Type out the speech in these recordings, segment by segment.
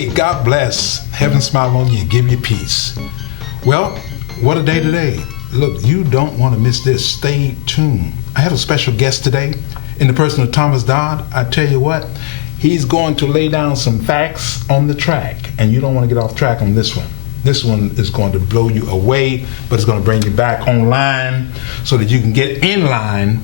Hey, God bless. Heaven smile on you and give you peace. Well, what a day today. Look, you don't want to miss this. Stay tuned. I have a special guest today in the person of Thomas Dodd. I tell you what, he's going to lay down some facts on the track, and you don't want to get off track on this one. This one is going to blow you away, but it's going to bring you back online so that you can get in line,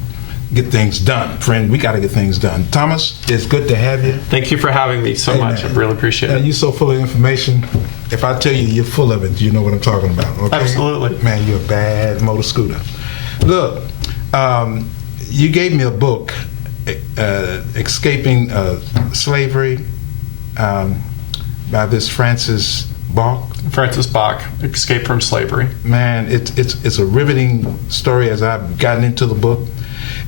get things done. Friend, we got to get things done. Thomas, it's good to have you. Thank you for having me so much. I really appreciate it. You're so full of information. If I tell you you're full of it, you know what I'm talking about. Okay? Absolutely. Man, you're a bad motor scooter. Look, you gave me a book, Escaping Slavery, by this Francis Bach. Escape from Slavery. Man, it's a riveting story as I've gotten into the book.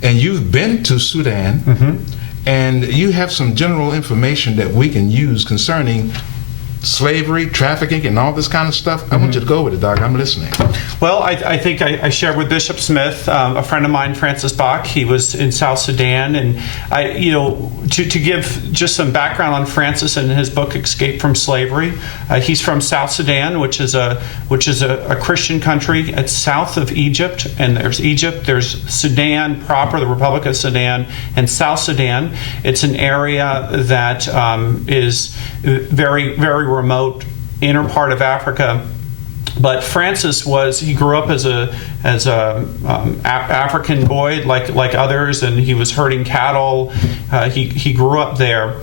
And you've been to Sudan, and you have some general information that we can use concerning slavery, trafficking, and all this kind of stuff. I want you to go with it, Doc. I'm listening. Well, I think I shared with Bishop Smith, a friend of mine, Francis Bach. He was in South Sudan, and to give just some background on Francis and his book Escape from Slavery. He's from South Sudan, which is a Christian country. It's south of Egypt, and there's Sudan proper, the Republic of Sudan, and South Sudan. It's an area that is very, very remote, inner part of Africa. But Francis he grew up as a African boy like others, and he was herding cattle. He grew up there.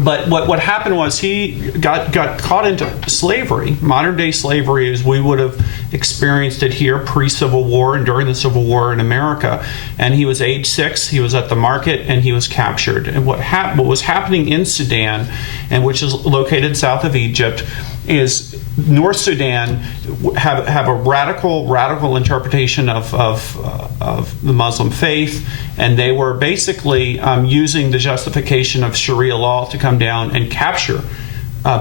But what happened was he got caught into slavery, modern day slavery as we would have experienced it here pre-Civil War and during the Civil War in America. And he was age 6, he was at the market, and he was captured. And what was happening in Sudan, and which is located south of Egypt, is North Sudan have a radical interpretation of the Muslim faith, and they were basically using the justification of Sharia law to come down and capture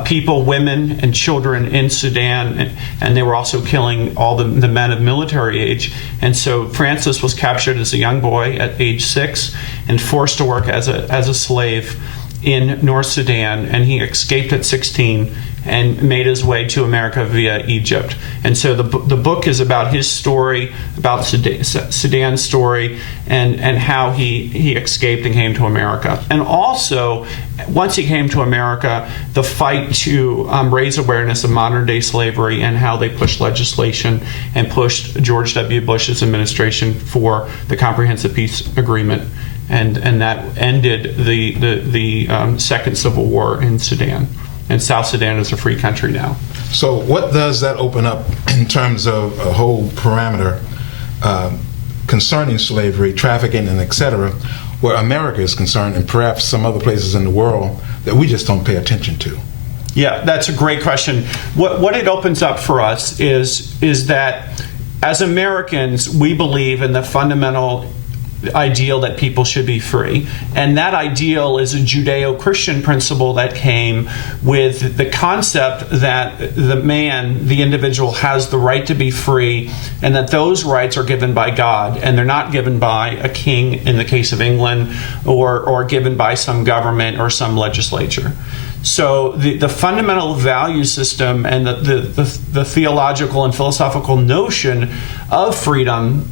people, women, and children in Sudan, and they were also killing all the men of military age. And so Francis was captured as a young boy at age 6 and forced to work as a slave in North Sudan, and he escaped at 16 and made his way to America via Egypt. And so the book is about his story, about Sudan's story, and how he escaped and came to America. And also, once he came to America, the fight to raise awareness of modern-day slavery and how they pushed legislation and pushed George W. Bush's administration for the Comprehensive Peace Agreement. And that ended the Second Civil War in Sudan. And South Sudan is a free country now. So what does that open up in terms of a whole parameter concerning slavery, trafficking, and et cetera, where America is concerned, and perhaps some other places in the world that we just don't pay attention to? Yeah, that's a great question. What it opens up for us is that as Americans, we believe in the fundamental ideal that people should be free, and that ideal is a Judeo-Christian principle that came with the concept that the individual has the right to be free, and that those rights are given by God, and they're not given by a king in the case of England, or given by some government or some legislature. So the fundamental value system and the theological and philosophical notion of freedom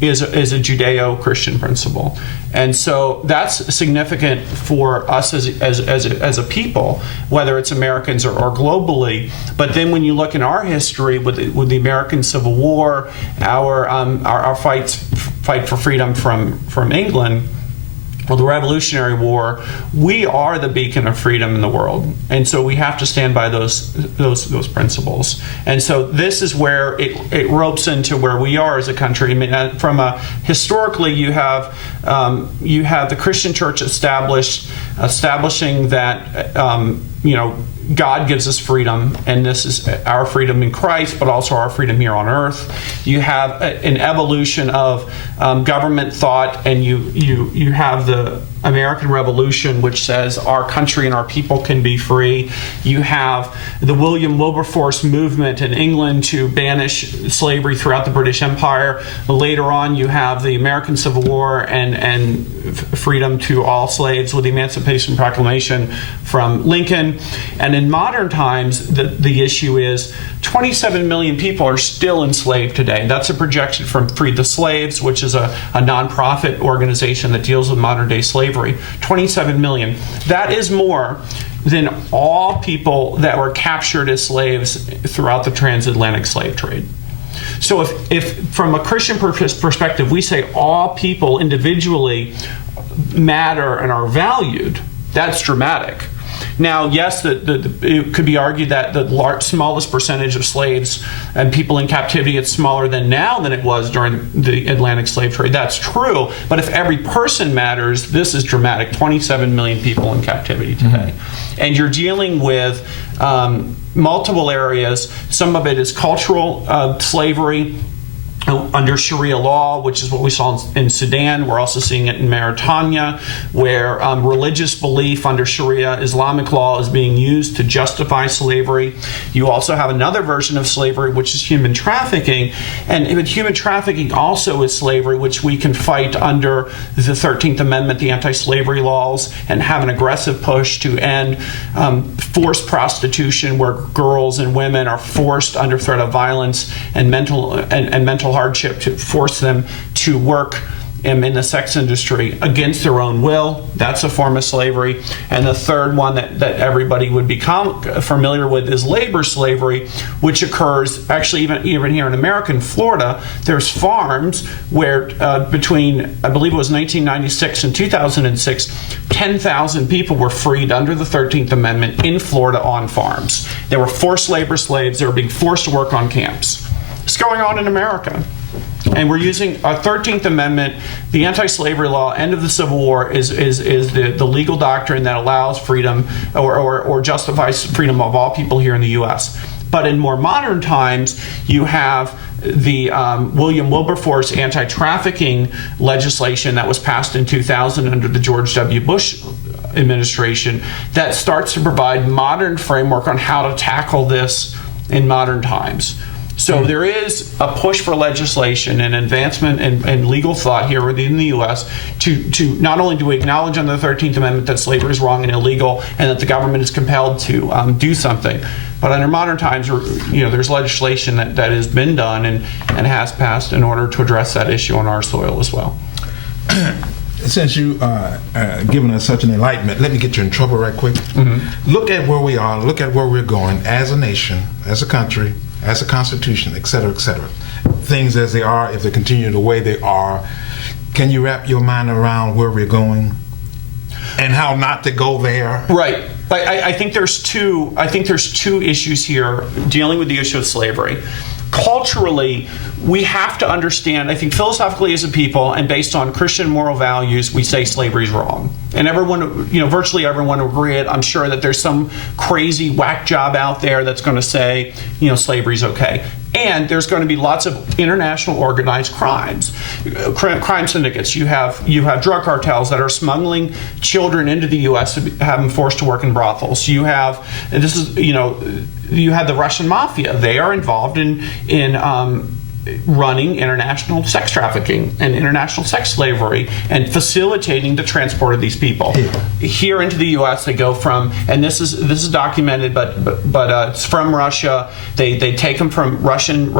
is a Judeo-Christian principle. And so that's significant for us as a people, whether it's Americans or globally. But then when you look in our history with the American Civil War, our fight for freedom from England, or the Revolutionary War, we are the beacon of freedom in the world, and so we have to stand by those principles. And so this is where it ropes into where we are as a country. I mean, historically, you have the Christian Church establishing that God gives us freedom, and this is our freedom in Christ, but also our freedom here on earth. You have an evolution of government thought, and you have the American Revolution, which says our country and our people can be free. You have the William Wilberforce movement in England to banish slavery throughout the British Empire. Later on, you have the American Civil War and freedom to all slaves with the Emancipation Proclamation Lincoln. And in modern times, the issue is 27 million people are still enslaved today. That's a projection from Free the Slaves, which is a nonprofit organization that deals with modern day slavery. 27 million. That is more than all people that were captured as slaves throughout the transatlantic slave trade. So if from a Christian perspective, we say all people individually matter and are valued, that's dramatic. Now, yes, it could be argued that the smallest percentage of slaves and people in captivity is smaller now than it was during the Atlantic slave trade. That's true. But if every person matters, this is dramatic. 27 million people in captivity today. Mm-hmm. And you're dealing with multiple areas. Some of it is cultural slavery under Sharia law, which is what we saw in Sudan. We're also seeing it in Mauritania, where religious belief under Sharia Islamic law is being used to justify slavery. You also have another version of slavery, which is human trafficking. And human trafficking also is slavery, which we can fight under the 13th Amendment, the anti-slavery laws, and have an aggressive push to end forced prostitution, where girls and women are forced under threat of violence and mental hardship to force them to work in the sex industry against their own will. That's a form of slavery. And the third one that everybody would become familiar with is labor slavery, which occurs actually even here in America, in Florida. There's farms where between, I believe it was 1996 and 2006, 10,000 people were freed under the 13th Amendment in Florida on farms. They were forced labor slaves. They were being forced to work on camps. It's going on in America. And we're using our 13th Amendment, the anti-slavery law, end of the Civil War, is the legal doctrine that allows freedom or justifies freedom of all people here in the U.S. But in more modern times, you have the William Wilberforce anti-trafficking legislation that was passed in 2000 under the George W. Bush administration that starts to provide modern framework on how to tackle this in modern times. So there is a push for legislation and advancement and legal thought here within the U.S. to not only do we acknowledge under the 13th Amendment that slavery is wrong and illegal and that the government is compelled to do something, but under modern times, there's legislation that has been done and has passed in order to address that issue on our soil as well. Since you are giving us such an enlightenment, let me get you in trouble right quick. Mm-hmm. Look at where we are, look at where we're going as a nation, as a country, as a constitution, et cetera, et cetera. Things as they are, if they continue the way they are, can you wrap your mind around where we're going and how not to go there? Right. I think there's two issues here dealing with the issue of slavery. Culturally, we have to understand, I think philosophically as a people and based on Christian moral values, we say slavery is wrong. And everyone, virtually everyone will agree it. I'm sure that there's some crazy whack job out there that's going to say, slavery is okay. And there's going to be lots of international organized crimes, crime syndicates. You have drug cartels that are smuggling children into the U.S. to have them forced to work in brothels. You have the Russian mafia. They are involved in running international sex trafficking and international sex slavery and facilitating the transport of these people here into the U.S. They go from, and this is documented, but it's from Russia. They take them from Russian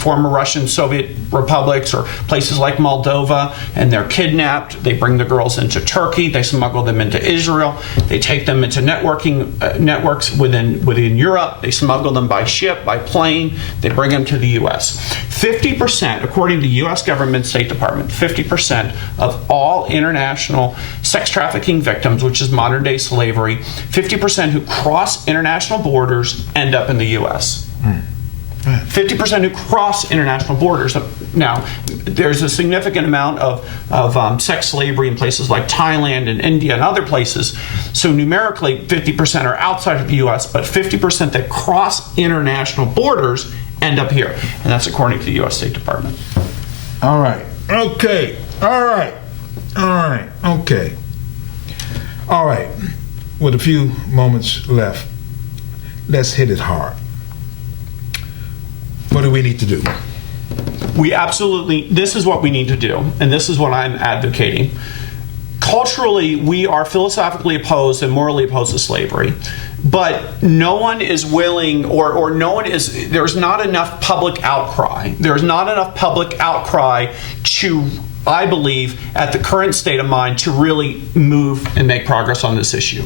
former Russian Soviet republics or places like Moldova, and they're kidnapped. They bring the girls into Turkey. They smuggle them into Israel. They take them into networks within Europe. They smuggle them by ship, by plane. They bring them to the U.S. 50%, according to the U.S. government State Department, 50% of all international sex trafficking victims, which is modern day slavery, 50% who cross international borders end up in the U.S. 50% who cross international borders. Now, there's a significant amount of sex slavery in places like Thailand and India and other places. So numerically, 50% are outside of the U.S., but 50% that cross international borders end up here. And that's according to the U.S. State Department. All right. Okay. All right. Okay. All right. With a few moments left, let's hit it hard. What do we need to do? This is what we need to do, and this is what I'm advocating. culturally, we are philosophically opposed and morally opposed to slavery. But no one is willing, or no one is, there's not enough public outcry. There's not enough public outcry to, I believe, at the current state of mind, to really move and make progress on this issue.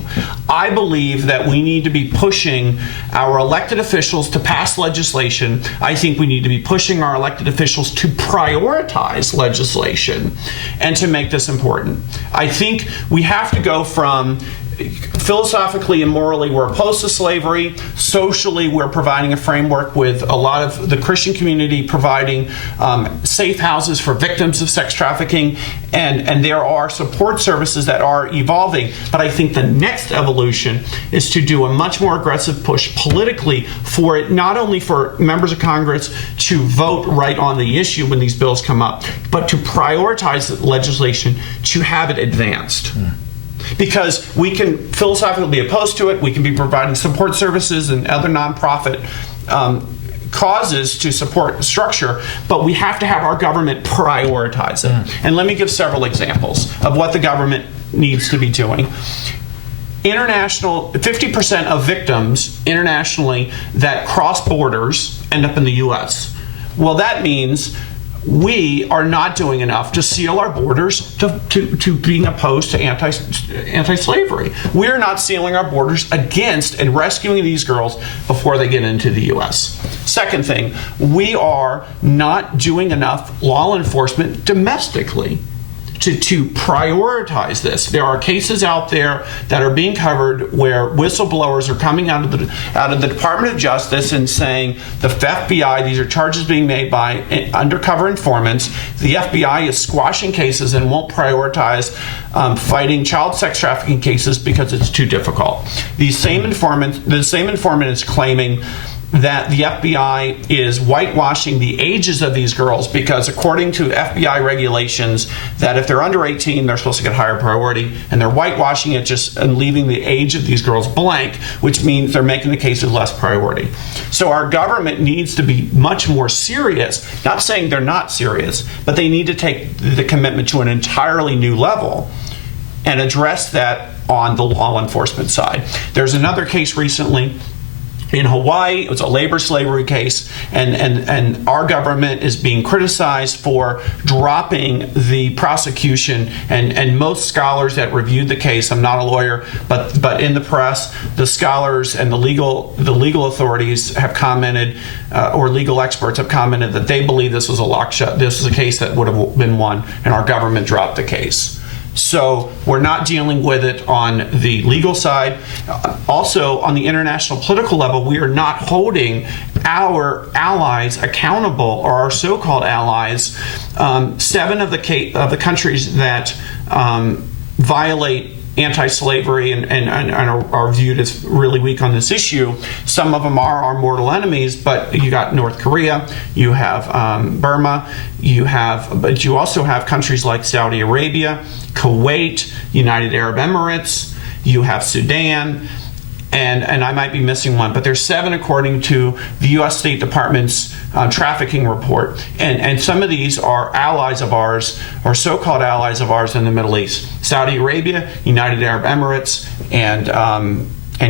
I believe that we need to be pushing our elected officials to pass legislation. I think we need to be pushing our elected officials to prioritize legislation and to make this important. I think we have to go from philosophically and morally, we're opposed to slavery. Socially, we're providing a framework with a lot of the Christian community providing safe houses for victims of sex trafficking, and there are support services that are evolving. But I think the next evolution is to do a much more aggressive push politically for it, not only for members of Congress to vote right on the issue when these bills come up, but to prioritize the legislation to have it advanced. Because we can philosophically be opposed to it, we can be providing support services and other nonprofit causes to support structure, but we have to have our government prioritize it. And let me give several examples of what the government needs to be doing. 50% of victims internationally that cross borders end up in the U.S. Well, that means we are not doing enough to seal our borders to being opposed to anti-slavery. We are not sealing our borders against and rescuing these girls before they get into the U.S. Second thing, we are not doing enough law enforcement domestically to prioritize this. There are cases out there that are being covered where whistleblowers are coming out of the Department of Justice and saying the FBI, these are charges being made by undercover informants. The FBI is squashing cases and won't prioritize fighting child sex trafficking cases because it's too difficult. The same informant is claiming that the FBI is whitewashing the ages of these girls because according to FBI regulations that if they're under 18 they're supposed to get higher priority, and they're whitewashing it just and leaving the age of these girls blank, which means they're making the cases less priority. So our government needs to be much more serious, not saying they're not serious, but they need to take the commitment to an entirely new level and address that on the law enforcement side. There's another case recently in Hawaii. It was a labor slavery case, and our government is being criticized for dropping the prosecution, and most scholars that reviewed the case, I'm not a lawyer, but in the press, the scholars and the legal authorities have commented, or legal experts have commented, that they believe this was a lock shut. This was a case that would have been won, and our government dropped the case. So we're not dealing with it on the legal side. Also, on the international political level, we are not holding our allies accountable, or our so-called allies. 7 of the countries that violate anti-slavery and are viewed as really weak on this issue. Some of them are our mortal enemies, but you got North Korea, you have Burma, but you also have countries like Saudi Arabia, Kuwait, United Arab Emirates, you have Sudan, and I might be missing one, but there's 7 according to the U.S. State Department's trafficking report. And some of these are allies of ours, or so-called allies of ours in the Middle East. Saudi Arabia, United Arab Emirates, and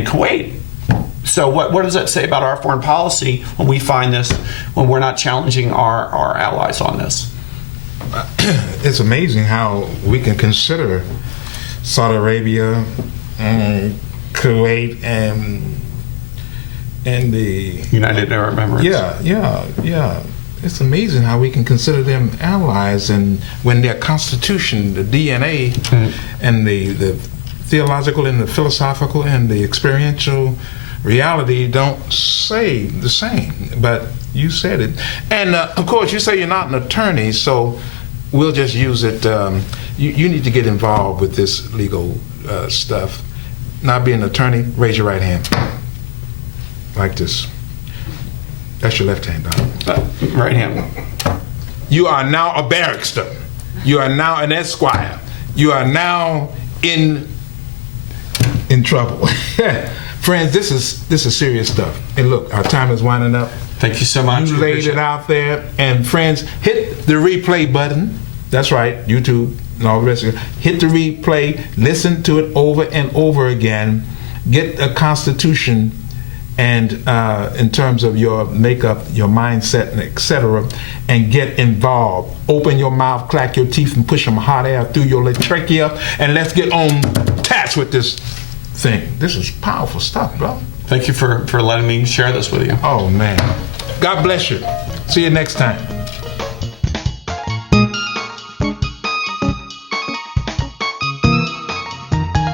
Kuwait. So what does that say about our foreign policy when we find this, when we're not challenging our allies on this? It's amazing how we can consider Saudi Arabia and Kuwait and the United Arab Emirates. Yeah. It's amazing how we can consider them allies, and when their constitution, the DNA, and the theological and the philosophical and the experiential reality don't say the same. But you said it, and of course you say you're not an attorney, so we'll just use it. You need to get involved with this legal stuff. Not being an attorney, raise your right hand. Like this. That's your left hand, Dodd. Right hand. You are now a barrister. You are now an esquire. You are now in trouble. Friends, this is serious stuff. And look, our time is winding up. Thank you so much. You laid it out there. And friends, hit the replay button. That's right, YouTube. and all the rest of it. Hit the replay, listen to it over and over again. Get a constitution, and in terms of your makeup, your mindset, and etc., and get involved. Open your mouth, crack your teeth, and push some hot air through your little trachea, and let's get on task with this thing. This is powerful stuff, bro. Thank you for letting me share this with you. Oh, man. God bless you. See you next time.